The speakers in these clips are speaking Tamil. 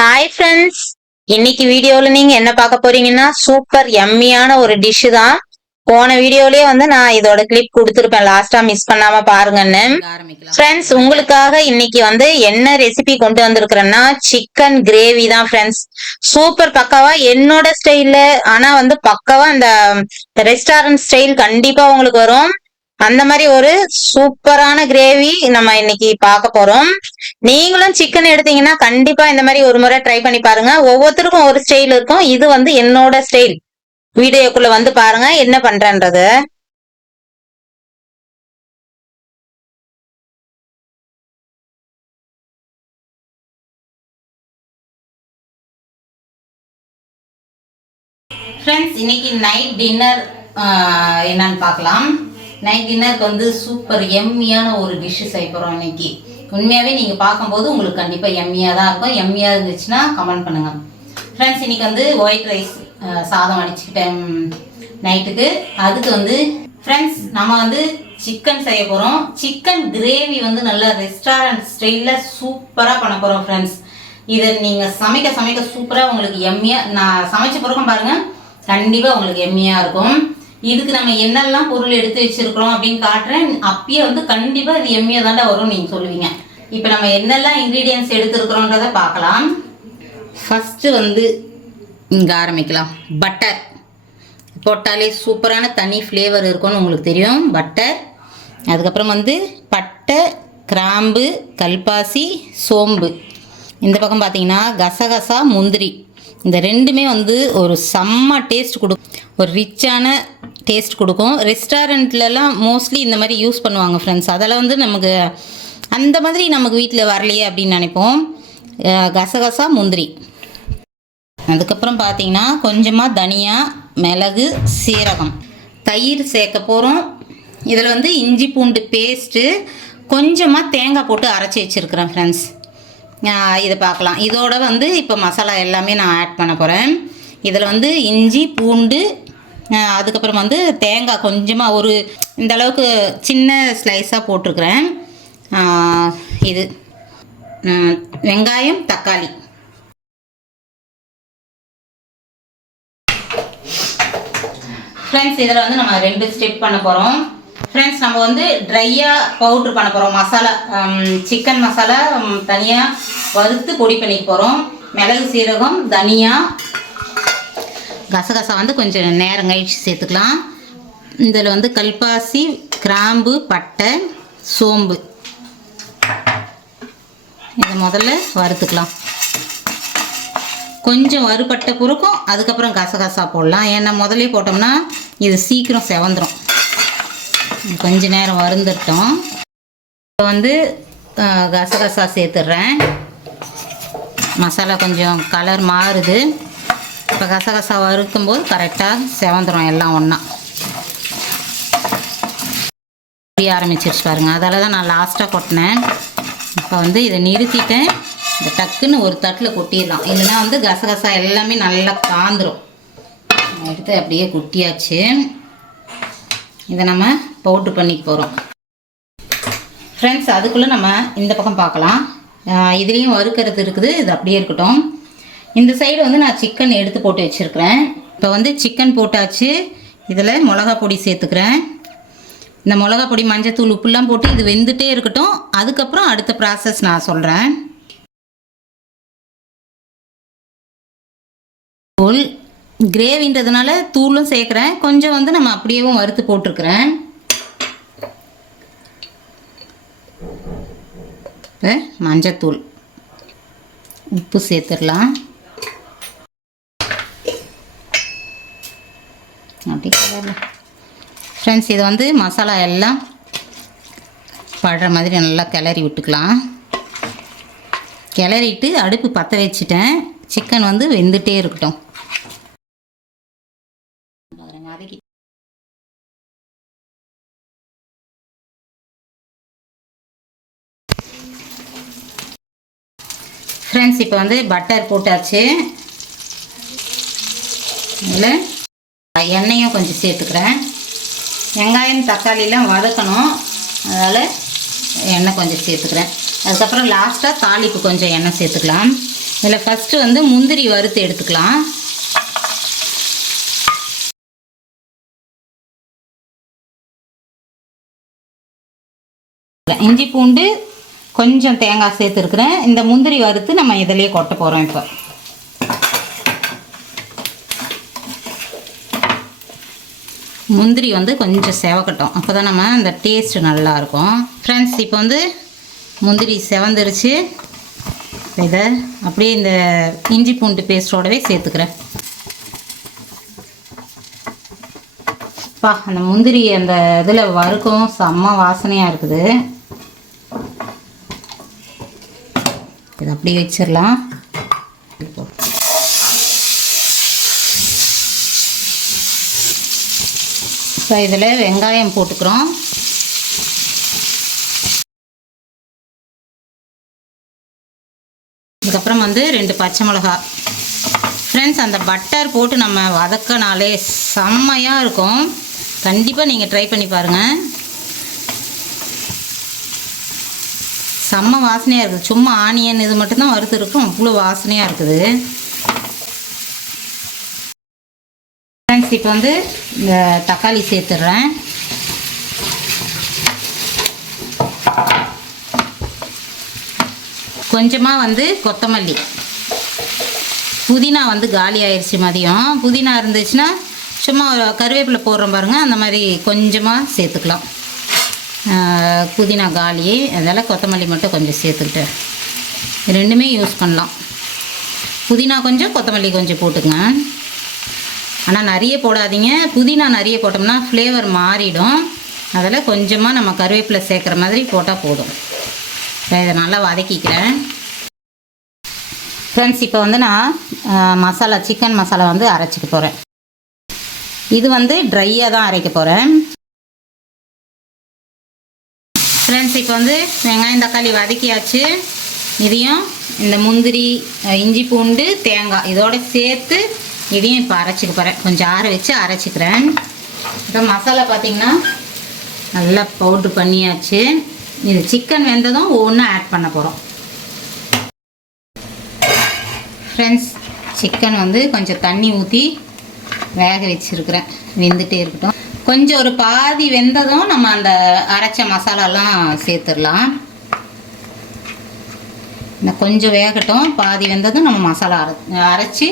ஹாய் ஃப்ரெண்ட்ஸ் இன்னைக்கு வீடியோல நீங்க என்ன பார்க்க போறீங்கன்னா சூப்பர் எம்மியான ஒரு டிஷ் தான். போன வீடியோலயே வந்து நான் இதோட கிளிப் கொடுத்துருப்பேன். லாஸ்டா மிஸ் பண்ணாம பாருங்கன்னு. ஃப்ரெண்ட்ஸ் உங்களுக்காக இன்னைக்கு வந்து என்ன ரெசிபி கொண்டு வந்திருக்கிறேன்னா சிக்கன் கிரேவி தான் ஃப்ரெண்ட்ஸ் சூப்பர் பக்காவா என்னோட ஸ்டைல்ல ஆனா வந்து பக்காவா அந்த ரெஸ்டாரண்ட் ஸ்டைல் கண்டிப்பா உங்களுக்கு வரும். அந்த மாதிரி ஒரு சூப்பரான கிரேவி நம்ம இன்னைக்கு பார்க்க போறோம். நீங்களும் சிக்கன் எடுத்தீங்கன்னா கண்டிப்பா இந்த மாதிரி ஒரு முறை ட்ரை பண்ணி பாருங்க. ஒவ்வொருத்தருக்கும் ஒரு ஸ்டைல் இருக்கும். இது வந்து என்னோட ஸ்டைல் வீடியோக்குள்ள வந்து பாருங்க என்ன பண்றேன்றது. ஃப்ரெண்ட்ஸ் இன்னைக்கு நைட் டின்னர் என்னன்னு பார்க்கலாம். நைட் டின்னருக்கு வந்து சூப்பர் எம்மியான ஒரு டிஷ்ஷு செய்ய போகிறோம் இன்னைக்கு. உண்மையாகவே நீங்கள் பார்க்கும்போது உங்களுக்கு கண்டிப்பாக எம்மியாக தான் இருக்கும். எம்மியாக இருந்துச்சுன்னா கமெண்ட் பண்ணுங்கள் ஃப்ரெண்ட்ஸ் இன்னைக்கு வந்து ஒயிட் ரைஸ் சாதம் அடிச்சுக்கிட்டேன் நைட்டுக்கு அதுக்கு வந்து ஃப்ரெண்ட்ஸ் நம்ம வந்து சிக்கன் செய்ய போகிறோம் சிக்கன் கிரேவி வந்து நல்லா ரெஸ்டாரண்ட் ஸ்டைலில் சூப்பராக பண்ண போகிறோம் ஃப்ரெண்ட்ஸ் இதை நீங்கள் சமைக்க சமைக்க சூப்பராக உங்களுக்கு எம்மியாக நான் சமைச்ச பிறகும் பாருங்கள் கண்டிப்பாக உங்களுக்கு எம்மியாக இருக்கும். இதுக்கு நம்ம என்னெல்லாம் பொருள் எடுத்து வச்சிருக்கிறோம் அப்படின்னு காட்டுறேன். அப்பயே வந்து கண்டிப்பாக இது எம்மியாக தாண்டா வரும் நீங்கள் சொல்லுவீங்க. இப்போ நம்ம என்னெல்லாம் இன்க்ரீடியன்ஸ் எடுத்துருக்குறோன்றதை பார்க்கலாம். ஃபஸ்ட்டு வந்து இங்கே ஆரம்பிக்கலாம். பட்டர் போட்டாலே சூப்பரான தனி ஃப்ளேவர் இருக்கும்னு உங்களுக்கு தெரியும். பட்டர் அதுக்கப்புறம் வந்து பட்டை கிராம்பு கல்பாசி சோம்பு. இந்த பக்கம் பார்த்தீங்கன்னா கசகசா முந்திரி. இந்த ரெண்டுமே வந்து ஒரு செம்ம டேஸ்ட் கொடுக்கும். ஒரு ரிச்சான டேஸ்ட் கொடுக்கும். ரெஸ்டாரண்ட்லலாம் மோஸ்ட்லி இந்த மாதிரி யூஸ் பண்ணுவாங்க ஃப்ரெண்ட்ஸ் அதெல்லாம் வந்து நமக்கு அந்த மாதிரி நமக்கு வீட்டில் வரலையே அப்படின்னு நினைப்போம். கசகசா முந்திரி. அதுக்கப்புறம் பார்த்தீங்கன்னா கொஞ்சமாக தனியா மிளகு சீரகம். தயிர் சேர்க்க போகிறோம் இதில் வந்து இஞ்சி பூண்டு பேஸ்ட்டு கொஞ்சமாக தேங்காய் போட்டு அரைச்சி வச்சுருக்கிறேன் ஃப்ரெண்ட்ஸ் இதை பார்க்கலாம் இதோட வந்து இப்போ மசாலா எல்லாமே நான் ஆட் பண்ண போகிறேன் இதில் வந்து இஞ்சி பூண்டு அதுக்கப்புறம் வந்து தேங்காய் கொஞ்சமாக ஒரு இந்த அளவுக்கு சின்ன ஸ்லைஸாக போட்டிருக்கிறேன். இது. வெங்காயம் தக்காளி. ஃப்ரெண்ட்ஸ் இதில் வந்து நம்ம ரெண்டு ஸ்டெப் பண்ண போகிறோம் ஃப்ரெண்ட்ஸ் நம்ம வந்து ட்ரையாக பவுட்ரு பண்ண போகிறோம் மசாலா சிக்கன் மசாலா தனியாக வறுத்து பொடி பண்ணிக்க போகிறோம் மிளகு சீரகம் தனியாக கசகசா வந்து கொஞ்சம் நேரம் கழிச்சு சேர்த்துக்கலாம். இதில் வந்து கல்பாசி கிராம்பு பட்டை சோம்பு. இதை முதல்ல வறுத்துக்கலாம். கொஞ்சம் வறுபட்ட பிறக்கும் அதுக்கப்புறம் கசகசா போடலாம். ஏன்னா முதலே போட்டோம்னா இது சீக்கிரம் செவந்துடும் கொஞ்ச நேரம் வறுந்துட்டோம். இப்போ வந்து கசகசா சேர்த்துட்றேன் மசாலா கொஞ்சம் கலர் மாறுது. இப்போ கசகசா வறுக்கும் போது கரெக்டாக செவந்துடும் எல்லாம் ஒன்றா ஆரம்பிச்சிருச்சு பாருங்க. அதால் தான் நான் லாஸ்ட்டாக கொட்டினேன். இப்போ வந்து இதை நிறுத்திட்டேன். இந்த டக்குன்னு ஒரு தட்டில் கொட்டிடலாம். இல்லைன்னா வந்து கசகசா எல்லாமே நல்லா காந்துரும். எடுத்து அப்படியே கொட்டியாச்சு. இதை நம்ம பவுட்ரு பண்ணிக்க போகிறோம் ஃப்ரெண்ட்ஸ் அதுக்குள்ளே நம்ம இந்த பக்கம் பார்க்கலாம். இதுலேயும் வறுக்கிறது இருக்குது. இது அப்படியே இருக்கட்டும். இந்த சைடு வந்து நான் சிக்கன் எடுத்து போட்டு வச்சுருக்கிறேன். இப்போ வந்து சிக்கன் போட்டாச்சு. இதில் மிளகா பொடி சேர்த்துக்கிறேன். இந்த மிளகா பொடி மஞ்சத்தூள் உப்புலாம் போட்டு இது வெந்துட்டே இருக்கட்டும். அதுக்கப்புறம் அடுத்த ப்ராசஸ் நான் சொல்கிறேன் தூள் கிரேவின்றதுனால தூளும் சேர்க்குறேன். கொஞ்சம் வந்து நம்ம அப்படியேவும் வறுத்து போட்டிருக்கிறேன். இப்போ மஞ்சத்தூள் உப்பு சேர்த்துடலாம். அப்படி ஃப்ரெண்ட்ஸ் இது வந்து மசாலா எல்லாம் படுற மாதிரி நல்லா கிளறி விட்டுக்கலாம். கிளறிட்டு அடுப்பு பற்ற வச்சுட்டேன். சிக்கன் வந்து வெந்துட்டே இருக்கட்டும். அதுக்கு ஃப்ரெண்ட்ஸ் இப்போ வந்து பட்டர் போட்டாச்சு. இதில் எண்ணெயும் கொஞ்சம் சேர்த்துக்கிறேன். வெங்காயம் தக்காளிலாம் வதக்கணும். அதனால் எண்ணெய் கொஞ்சம் சேர்த்துக்கிறேன். அதுக்கப்புறம் லாஸ்ட்டாக தாளிப்பு கொஞ்சம் எண்ணெய் சேர்த்துக்கலாம். இதில் ஃபஸ்ட்டு வந்து முந்திரி வறுத்து எடுத்துக்கலாம். இஞ்சி பூண்டு கொஞ்சம் தேங்காய் சேர்த்துருக்குறேன். இந்த முந்திரி வறுத்து நம்ம இதிலேயே கொட்ட போகிறோம் இப்போ. முந்திரி வந்து கொஞ்சம் செவக்கட்டும். அப்போ தான் நம்ம அந்த டேஸ்ட்டு நல்லாயிருக்கும் ஃப்ரெண்ட்ஸ் இப்போ வந்து முந்திரி செவந்துருச்சு. இதை அப்படியே இந்த இஞ்சி பூண்டு பேஸ்ட்டோடவே சேர்த்துக்கிறேன். பா அந்த முந்திரி அந்த இதில் வறுக்கும். செம்ம வாசனையாக இருக்குது. இதை அப்படியே வச்சிடலாம் இப்போ இதில் வெங்காயம் போட்டுக்கிறோம். அதுக்கப்புறம் வந்து ரெண்டு பச்சை மிளகா. ஃப்ரெண்ட்ஸ் அந்த பட்டர் போட்டு நம்ம வதக்கினாலே செம்மையாக இருக்கும். கண்டிப்பாக நீங்கள் ட்ரை பண்ணி பாருங்கள் செம்ம வாசனையாக இருக்குது. சும்மா ஆனியன் இது மட்டும்தான் வறுத்து இருக்கும். அவ்வளோ வாசனையாக இருக்குது. ஃப்ரெண்ட்ஸ் இப்போ வந்து இந்த தக்காளி சேர்த்துடுறேன். கொஞ்சமாக வந்து கொத்தமல்லி. புதினா வந்து காலி ஆயிடுச்சு மதியம். புதினா இருந்துச்சுன்னா சும்மா கருவேப்பிலை போடுறோம் பாருங்கள் அந்த மாதிரி கொஞ்சமாக சேர்த்துக்கலாம். புதினா காலி அதனால் கொத்தமல்லி மட்டும் கொஞ்சம் சேர்த்துக்கிட்டு. ரெண்டுமே யூஸ் பண்ணலாம். புதினா கொஞ்சம் கொத்தமல்லி கொஞ்சம் போட்டுங்க ஆனால் நிறைய போடாதீங்க. புதினா நிறைய போட்டோம்னா ஃப்ளேவர் மாறிடும். அதில் கொஞ்சமாக நம்ம கருவேப்பிலை சேர்க்குற மாதிரி போட்டால் போதும். இதை நல்லா வதக்கிக்கிறேன். ஃப்ரெண்ட்ஸ் இப்போ வந்து நான் மசாலா சிக்கன் மசாலா வந்து அரைச்சிக்க போகிறேன் இது வந்து ட்ரையாக தான் அரைக்க போகிறேன் ஃப்ரெண்ட்ஸ் இப்போ வந்து வெங்காயம் தக்காளி வதக்கியாச்சு. இதையும் இந்த முந்திரி இஞ்சி பூண்டு தேங்காய் இதோட சேர்த்து இதையும் இப்போ அரைச்சிக்க போகிறேன் கொஞ்சம் ஆற வச்சு அரைச்சிக்கிறேன். இப்போ மசாலா பார்த்தீங்கன்னா நல்லா பவுட்ரு பண்ணியாச்சு. இது சிக்கன் வெந்ததும் ஒவ்வொன்றும் ஆட் பண்ண போகிறோம் ஃப்ரெண்ட்ஸ் சிக்கன் வந்து கொஞ்சம் தண்ணி ஊற்றி வேக வச்சுருக்கிறேன். வெந்துட்டே இருக்கட்டும். கொஞ்சம் ஒரு பாதி வெந்ததும் நம்ம அந்த அரைச்ச மசாலாலாம் சேர்த்துடலாம். இந்த கொஞ்சம் வேகட்டும். பாதி வெந்ததும் நம்ம மசாலா அரை அரைச்சி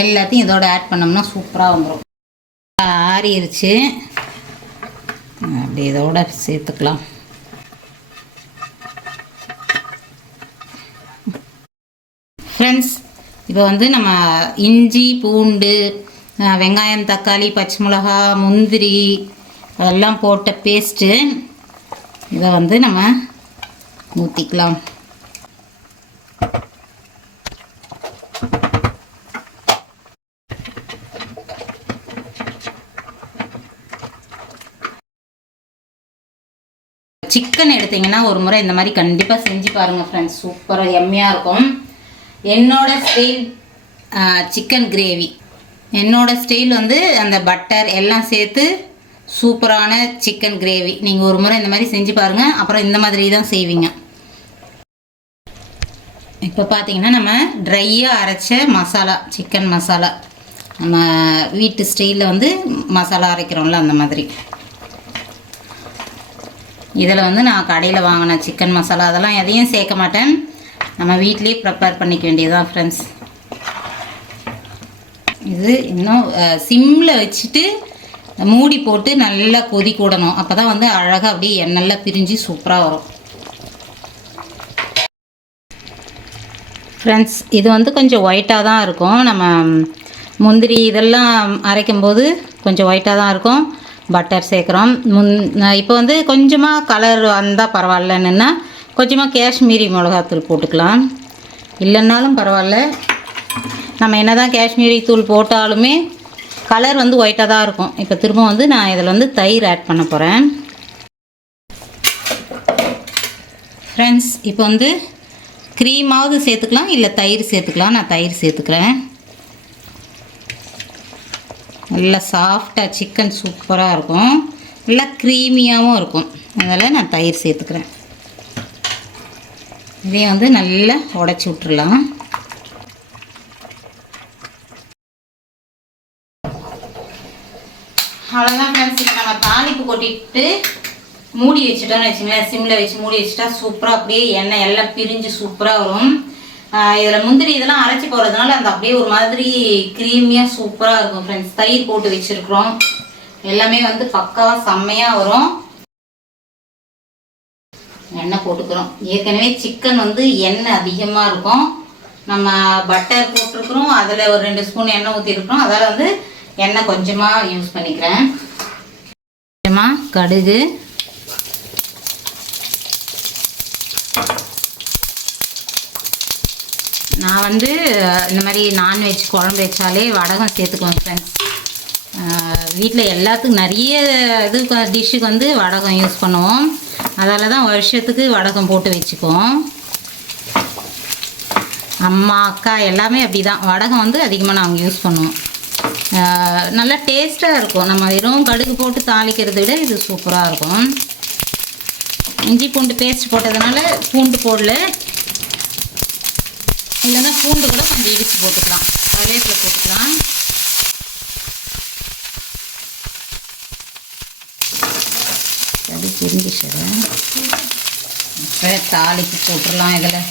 எல்லாத்தையும் இதோட ஆட் பண்ணோம்னா சூப்பராக வந்துடும் ஆறிடுச்சு அப்படி இதோட சேர்த்துக்கலாம். ஃப்ரெண்ட்ஸ் இப்போ வந்து நம்ம இஞ்சி பூண்டு வெங்காயம் தக்காளி பச்சை மிளகா முந்திரி அதெல்லாம் போட்ட பேஸ்ட்டு இதை வந்து நம்ம ஊற்றிக்கலாம் சிக்கன் எடுத்தீங்கன்னா ஒரு முறை இந்த மாதிரி கண்டிப்பாக செஞ்சு பாருங்கள் ஃப்ரெண்ட்ஸ் சூப்பராக எம்மியாக இருக்கும். என்னோட ஸ்டைல் சிக்கன் கிரேவி என்னோடய ஸ்டைல் வந்து அந்த பட்டர் எல்லாம் சேர்த்து சூப்பரான சிக்கன் கிரேவி நீங்கள் ஒரு முறை இந்த மாதிரி செஞ்சு பாருங்கள் அப்புறம் இந்த மாதிரி தான் செய்வீங்க. இப்போ பார்த்தீங்கன்னா நம்ம ட்ரையாக அரைச்ச மசாலா சிக்கன் மசாலா. நம்ம வீட்டு ஸ்டைலில் வந்து மசாலா அரைக்கிறோம்ல அந்த மாதிரி. இதில் வந்து நான் கடையில் வாங்கின சிக்கன் மசாலா அதெல்லாம் எதையும் சேர்க்க மாட்டேன். நம்ம வீட்லேயே ப்ரிப்பேர் பண்ணிக்க வேண்டியதுதான் ஃப்ரெண்ட்ஸ் இது இன்னும் சிம்மில் வச்சுட்டு மூடி போட்டு நல்லா கொதிக்க விடணும் அப்போ தான் வந்து அழகாக அப்படியே எண்ணெயில் பிரிஞ்சு சூப்பராக வரும். ஃப்ரெண்ட்ஸ் இது வந்து கொஞ்சம் ஒயிட்டாக தான் இருக்கும். நம்ம முந்திரி இதெல்லாம் அரைக்கும்போது கொஞ்சம் ஒயிட்டாக தான் இருக்கும். பட்டர் சேர்க்குறோம். முன் இப்போ வந்து கொஞ்சமாக கலர் வந்தால் பரவாயில்லன்னுன்னா கொஞ்சமாக காஷ்மீரி மிளகாத்தூள் போட்டுக்கலாம். இல்லைன்னாலும் பரவாயில்ல. நம்ம என்ன தான் காஷ்மீரி தூள் போட்டாலுமே கலர் வந்து ஒயிட்டாக தான் இருக்கும். இப்போ திரும்ப வந்து நான் இதில் வந்து தயிர் ஆட் பண்ண போகிறேன் ஃப்ரெண்ட்ஸ் இப்போ வந்து க்ரீமாவது சேர்த்துக்கலாம் இல்லை தயிர் சேர்த்துக்கலாம். நான் தயிர் சேர்த்துக்கிறேன். நல்லா சாஃப்டாக சிக்கன் சூப்பராக இருக்கும். நல்லா க்ரீமியாகவும் இருக்கும். அதனால் நான் தயிர் சேர்த்துக்கிறேன். இதையும் வந்து நல்லா உடச்சி விட்டுடலாம் அவ்வளோதான் ஃப்ரெண்ட்ஸ் இப்போ நம்ம தாளிப்பு கொட்டிட்டு மூடி வச்சுட்டோம்னு வச்சுங்களேன். சிம்மில் வச்சு மூடி வச்சுட்டா சூப்பராக அப்படியே எண்ணெய் எல்லாம் பிரிஞ்சு சூப்பராக வரும். இதில் முந்திரி இதெல்லாம் அரைச்சி போகிறதுனால அந்த அப்படியே ஒரு மாதிரி க்ரீமியாக சூப்பராக இருக்கும் ஃப்ரெண்ட்ஸ் தயிர் போட்டு வச்சுருக்குறோம். எல்லாமே வந்து பக்காவாக செம்மையாக வரும். எண்ணெய் போட்டுக்கிறோம். ஏற்கனவே சிக்கன் வந்து எண்ணெய் அதிகமாக இருக்கும். நம்ம பட்டர் போட்டிருக்கிறோம். அதில் ஒரு ரெண்டு ஸ்பூன் எண்ணெய் ஊற்றிருக்கிறோம் அதால் வந்து எண்ணெய் கொஞ்சமாக யூஸ் பண்ணிக்கிறேன். கொஞ்சமாக கடுகு. நான் வந்து இந்த மாதிரி நான்வெஜ் குழம்பு வச்சாலே வடகம் சேர்த்துக்குவேன் ஃப்ரெண்ட்ஸ் வீட்டில் எல்லாத்துக்கும் நிறைய இது டிஷ்ஷுக்கு வந்து வடகம் யூஸ் பண்ணுவோம். அதால தான் வருஷத்துக்கு வடகம் போட்டு வச்சுக்குவோம். அம்மா அக்கா எல்லாமே அப்படி தான் வடகம் வந்து அதிகமாக நாங்கள் யூஸ் பண்ணுவோம். நல்லா டேஸ்ட்டாக இருக்கும். நம்ம வெறும் கடுகு போட்டு தாளிக்கிறதை விட இது சூப்பராக இருக்கும். இஞ்சி பூண்டு பேஸ்ட் போட்டதுனால பூண்டு போடல. இல்லைன்னா பூண்டு கூட கொஞ்சம் இடித்து போட்டுக்கலாம். கருவேப்பிலை போட்டுக்கலாம். அப்படி தெரிஞ்சிச்சுறேன் இப்போ தாளிக்கு போட்டுடலாம் இதில்.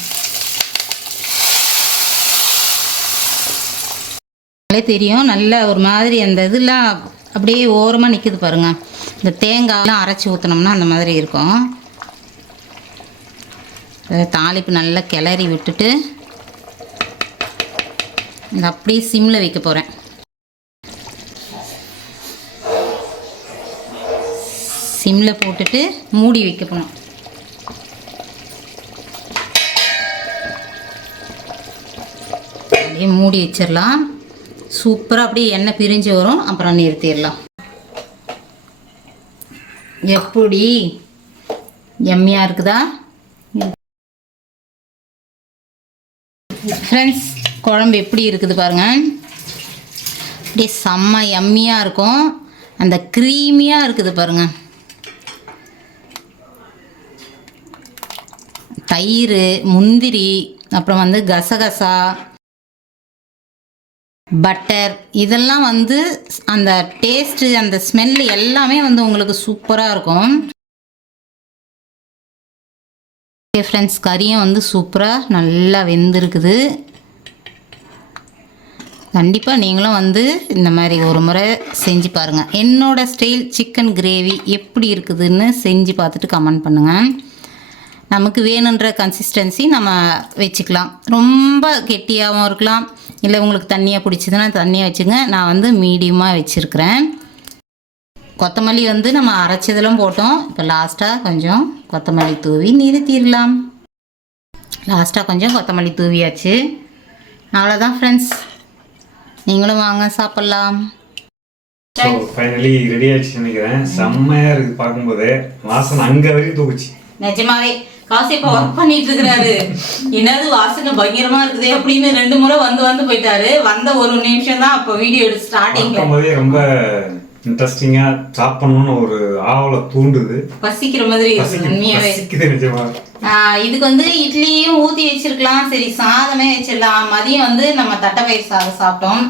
நாளே தெரியும். நல்ல ஒரு மாதிரி அந்த இதெல்லாம் அப்படியே ஓரமாக நிற்கிது பாருங்கள் இந்த தேங்காயெலாம் அரைச்சி ஊற்றினோம்னா அந்த மாதிரி இருக்கும். தாளிப்பு நல்லா கிளறி விட்டுட்டு இதை அப்படியே சிம்மில் வைக்க போகிறேன் சிம்மில் போட்டுட்டு மூடி வைக்க போகணும் அப்படியே மூடி வச்சிடலாம். சூப்பராக அப்படியே எண்ணெய் பிரிஞ்சு வரும். அப்புறம் நிறுத்திடலாம் எப்படி? எம்மியாக இருக்குதா? ஃப்ரெண்ட்ஸ் குழம்பு எப்படி இருக்குது பாருங்க. அப்படியே செம்ம எம்மியாக இருக்கும். அந்த க்ரீமியாக இருக்குது பாருங்க. தயிர் முந்திரி அப்புறம் வந்து கசகசா பட்டர் இதெல்லாம் வந்து அந்த டேஸ்ட்டு அந்த ஸ்மெல் எல்லாமே வந்து உங்களுக்கு சூப்பராக இருக்கும். ஓகே ஃப்ரெண்ட்ஸ் கறியும் வந்து சூப்பராக நல்லா வெந்திருக்குது. கண்டிப்பாக நீங்களும் வந்து இந்த மாதிரி ஒரு முறை செஞ்சு பாருங்கள் என்னோடய ஸ்டைல் சிக்கன் கிரேவி எப்படி இருக்குதுன்னு செஞ்சு பார்த்துட்டு கமெண்ட் பண்ணுங்கள் நமக்கு வேணுன்ற கன்சிஸ்டன்சி நம்ம வச்சுக்கலாம். ரொம்ப கெட்டியாகவும் இருக்கலாம். இல்லை உங்களுக்கு தண்ணியாக பிடிச்சதுன்னா தண்ணியாக வச்சுங்க. நான் வந்து மீடியமாக வச்சுருக்கிறேன். கொத்தமல்லி வந்து நம்ம அரைச்சதெல்லாம் போட்டோம். இப்போ லாஸ்ட்டாக கொஞ்சம் கொத்தமல்லி தூவி நிறுத்திடலாம். லாஸ்ட்டாக கொஞ்சம் கொத்தமல்லி தூவியாச்சு. அவ்வளோதான் ஃப்ரெண்ட்ஸ் நீங்களும் வாங்க சாப்பிட்லாம். ஸோ ஃபைனலி ரெடி ஆயிடுச்சு நினைக்கிறேன். செம்மையா இருக்கு பார்க்கும்போது. வாசனை அங்க வரைக்கும் தூக்குச்சு. நிஜமாவே காசு இப்போ ஒர்க் பண்ணிட்டு இருக்கிறாரு. என்னது வாசனை பயங்கரமா இருக்குது? அப்படின்னு ரெண்டு முறை வந்து வந்து போயிட்டாரு. வந்த ஒரு நிமிஷம் தான் அப்போ வீடியோ எடுத்து பார்க்கும்போதே ரொம்ப இன்ட்ரெஸ்டிங்கா சாப்பிடணும்னு ஒரு ஆவலை தூண்டுது. பசிக்கிற மாதிரி பசிக்குது நிஜமா. இதுக்கு வந்து இட்லியும் ஊற்றி வச்சிருக்கலாம். சரி சாதமே வச்சிடலாம். மதியம் வந்து நம்ம தட்டைப்பயிர் சாதம் சாப்பிட்டோம்.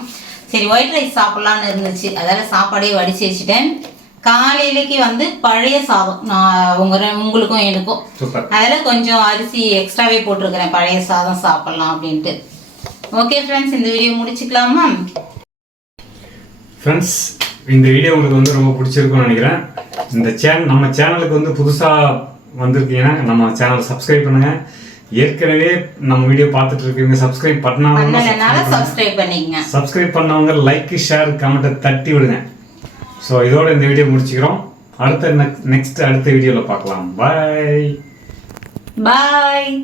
சரி ஒயிட் ரைஸ் சாப்பிட்லான்னு இருந்துச்சு. அதால சாப்பாடே வடிச்சு வச்சுட்டேன். காலையிலைக்கு வந்து பழைய சாதம். நான் உங்க உங்களுக்கும் எனக்கும். சூப்பர். அதில் கொஞ்சம் அரிசி எக்ஸ்ட்ராவே போட்டிருக்கிறேன். பழைய சாதம் சாப்பிட்லாம் அப்படின்ட்டு. ஓகே ஃப்ரெண்ட்ஸ் இந்த வீடியோ முடிச்சுக்கலாமா? ஃப்ரெண்ட்ஸ் இந்த வீடியோ உங்களுக்கு வந்து ரொம்ப பிடிச்சிருக்கும்னு நினைக்கிறேன். இந்த சேனல் நம்ம சேனலுக்கு வந்து புதுசாக வந்திருக்கீங்கன்னா நம்ம சேனலை சப்ஸ்கிரைப் பண்ணுங்க. ஏற்கனவே நம்ம வீடியோ பார்த்துட்டு இருக்கீங்க. சப்ஸ்கிரைப் பண்ணாமல் சப்ஸ்கிரைப் பண்ணிக்கங்க. சப்ஸ்கிரைப் பண்ணவங்க லைக் ஷேர் கமெண்ட்டை தட்டி விடுங்க. ஸோ இதோட இந்த வீடியோ முடிச்சுக்கிறோம். அடுத்த நெக்ஸ்ட் அடுத்த வீடியோவில் பார்க்கலாம். பாய் பாய்